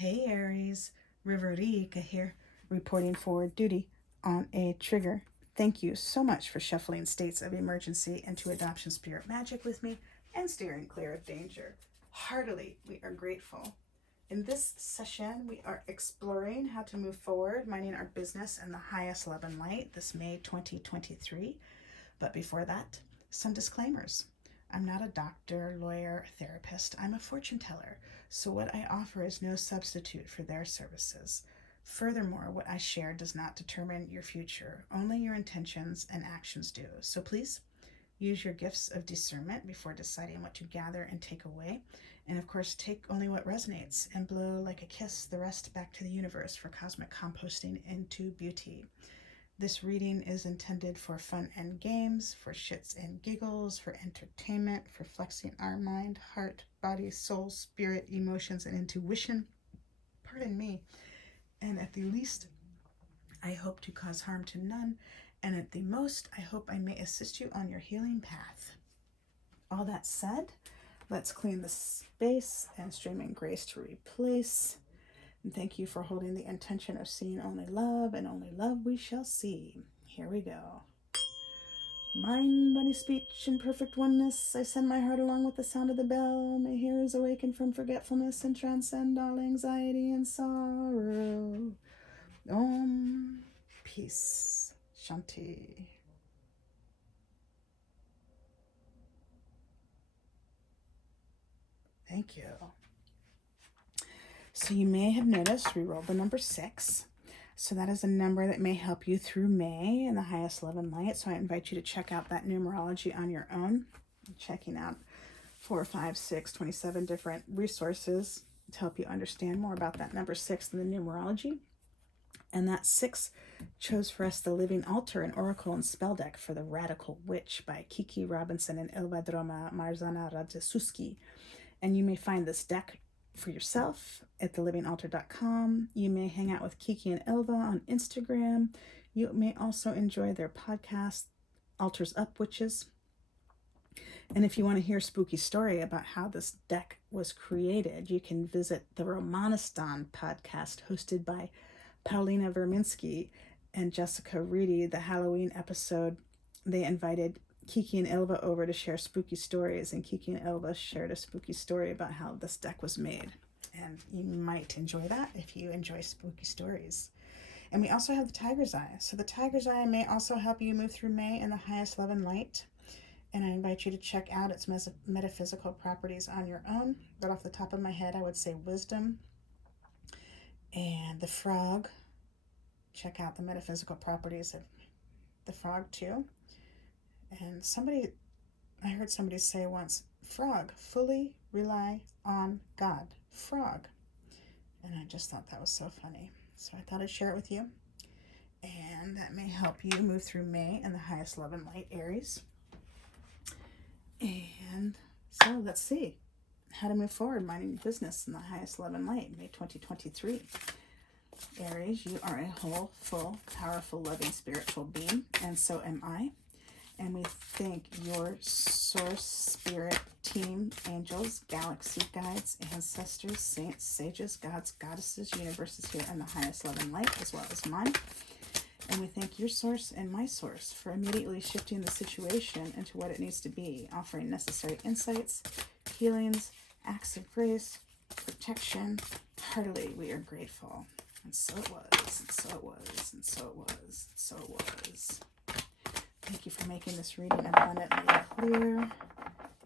Hey Aries, Riverika here, reporting for duty on a trigger. Thank you so much for shuffling states of emergency into adoption spirit magic with me and steering clear of danger. Heartily, we are grateful. In this session, we are exploring how to move forward, minding our business in the highest love and light this May 2023. But before that, some disclaimers. I'm not a doctor, lawyer, therapist. I'm a fortune teller. So what I offer is no substitute for their services. Furthermore, what I share does not determine your future. Only your intentions and actions do. So please use your gifts of discernment before deciding what to gather and take away. And of course, take only what resonates and blow like a kiss the rest back to the universe for cosmic composting into beauty. This reading is intended for fun and games, for shits and giggles, for entertainment, for flexing our mind, heart, body, soul, spirit, emotions, and intuition. Pardon me. And at the least, I hope to cause harm to none. And at the most, I hope I may assist you on your healing path. All that said, let's clean the space and stream in grace to replace. And thank you for holding the intention of seeing only love, and only love we shall see. Here we go. Mind, body, speech, in perfect oneness, I send my heart along with the sound of the bell. May hearers awaken from forgetfulness and transcend all anxiety and sorrow. Om. Peace. Shanti. Thank you. So you may have noticed we rolled the number 6. So that is a number that may help you through May in the highest love and light. So I invite you to check out that numerology on your own. I'm checking out 4, 5, 6, 27 different resources to help you understand more about that number 6 in the numerology. And that 6 chose for us the Living Altar, an oracle and spell deck for the Radical Witch by Kiki Robinson and Ilvadroma Marzana Radzesuski. And you may find this deck for yourself at thelivingaltar.com. You may hang out with Kiki and Elva on Instagram. You may also enjoy their podcast, Altars Up Witches. And if you want to hear a spooky story about how this deck was created, you can visit the Romanistan podcast hosted by Paulina Verminsky and Jessica Reedy. The Halloween episode, they invited Kiki and Elva over to share spooky stories, and Kiki and Elva shared a spooky story about how this deck was made. And you might enjoy that if you enjoy spooky stories. And we also have the Tiger's Eye. So the Tiger's Eye may also help you move through May in the highest love and light. And I invite you to check out its metaphysical properties on your own. But off the top of my head, I would say wisdom. And the frog. Check out the metaphysical properties of the frog too. And I heard somebody say once, frog, fully rely on God. Frog. And I just thought that was so funny. So I thought I'd share it with you. And that may help you move through May in the highest love and light, Aries. And so let's see how to move forward, minding your business in the highest love and light, May 2023. Aries, you are a whole, full, powerful, loving, spiritual being, and so am I. And we thank your source, spirit, team, angels, galaxy guides, ancestors, saints, sages, gods, goddesses, universes here in the highest love and light, as well as mine. And we thank your source and my source for immediately shifting the situation into what it needs to be, offering necessary insights, healings, acts of grace, protection. Heartily, we are grateful. And so it was, and so it was, and so it was, and so it was. Thank you for making this reading abundantly clear.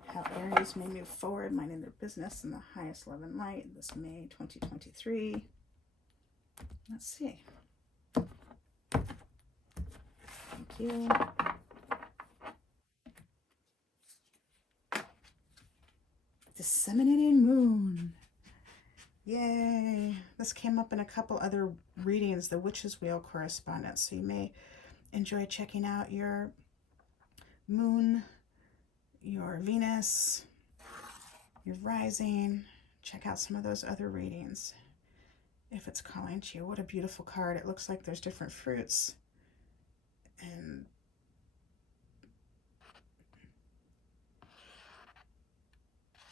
How Aries may move forward, minding their business in the highest love and light this May 2023. Let's see. Thank you. Disseminating moon. Yay. This came up in a couple other readings, the Witch's Wheel correspondence. So you may enjoy checking out your moon, your Venus, your rising. Check out some of those other readings if it's calling to you. What a beautiful card. It looks like there's different fruits and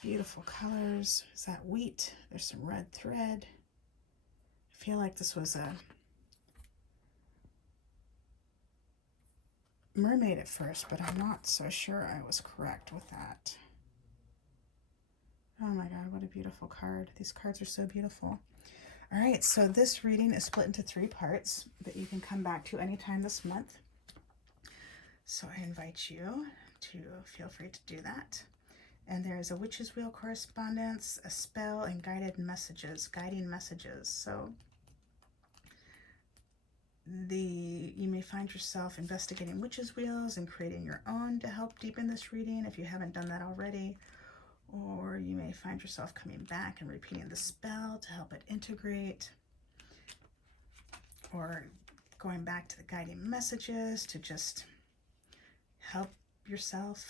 beautiful colors. Is that wheat? There's some red thread. feel like this was a mermaid at first, but I'm not so sure I was correct with that. Oh my God, what a beautiful card. These cards are so beautiful. All right, so this reading is split into 3 parts that you can come back to anytime this month. So I invite you to feel free to do that. And there's a witch's wheel correspondence, a spell, and guiding messages. So you may find yourself investigating witch's wheels and creating your own to help deepen this reading if you haven't done that already. Or you may find yourself coming back and repeating the spell to help it integrate. Or going back to the guiding messages to just help yourself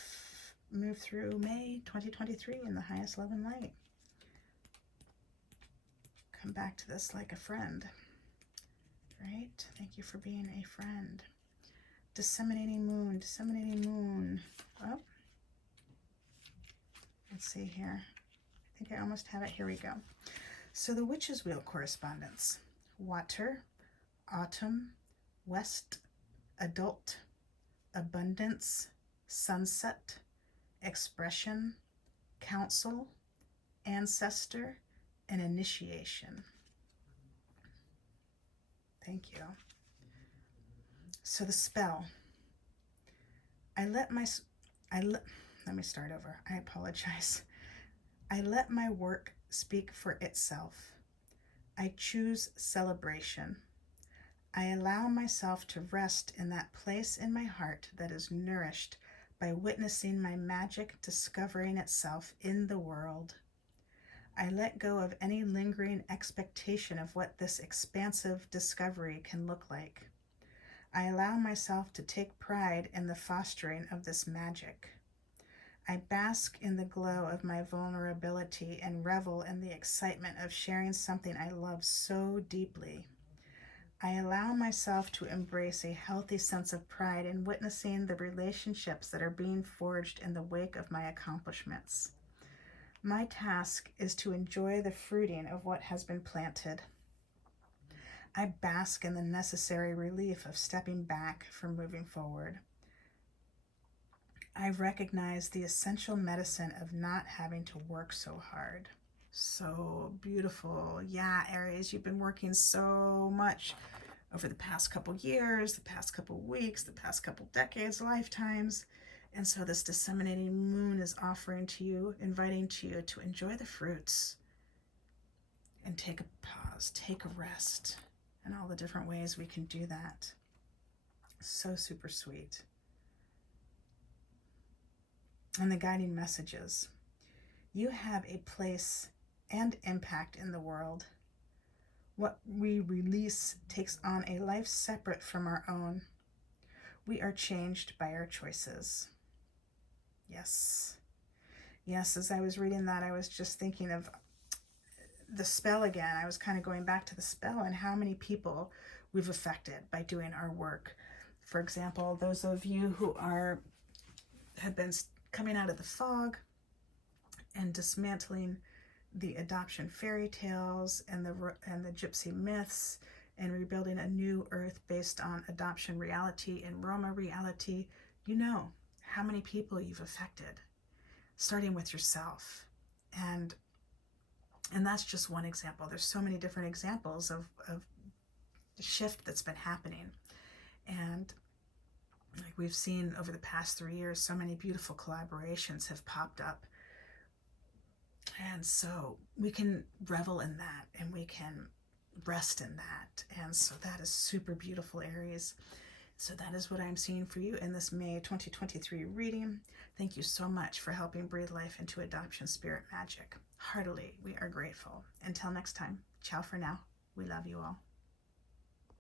move through May 2023 in the highest love and light. Come back to this like a friend, right? Thank you for being a friend. Disseminating moon. Oh, let's see here. I think I almost have it. Here we go. So the witch's wheel correspondence. Water, autumn, west, adult, abundance, sunset, expression, counsel, ancestor, and initiation. Thank you. So the spell. Let me start over. I apologize. I let my work speak for itself. I choose celebration. I allow myself to rest in that place in my heart that is nourished by witnessing my magic discovering itself in the world. I let go of any lingering expectation of what this expansive discovery can look like. I allow myself to take pride in the fostering of this magic. I bask in the glow of my vulnerability and revel in the excitement of sharing something I love so deeply. I allow myself to embrace a healthy sense of pride in witnessing the relationships that are being forged in the wake of my accomplishments. My task is to enjoy the fruiting of what has been planted. I bask in the necessary relief of stepping back from moving forward. I recognize the essential medicine of not having to work so hard. So beautiful. Yeah, Aries, you've been working so much over the past couple years, the past couple weeks, the past couple decades, lifetimes. And so this disseminating moon is offering to you, inviting to you to enjoy the fruits and take a pause, take a rest, and all the different ways we can do that. So super sweet. And the guiding messages. You have a place and impact in the world. What we release takes on a life separate from our own. We are changed by our choices. Yes. Yes, as I was reading that, I was just thinking of the spell again. I was kind of going back to the spell and how many people we've affected by doing our work. For example, those of you who have been coming out of the fog and dismantling the adoption fairy tales and the gypsy myths and rebuilding a new earth based on adoption reality and Roma reality, you know how many people you've affected, starting with yourself. And that's just one example. There's so many different examples of the shift that's been happening. And like we've seen over the past 3 years, so many beautiful collaborations have popped up. And so we can revel in that and we can rest in that. And so that is super beautiful, Aries. So that is what I'm seeing for you in this May 2023 reading. Thank you so much for helping breathe life into adoption spirit magic. Heartily, we are grateful. Until next time, ciao for now. We love you all.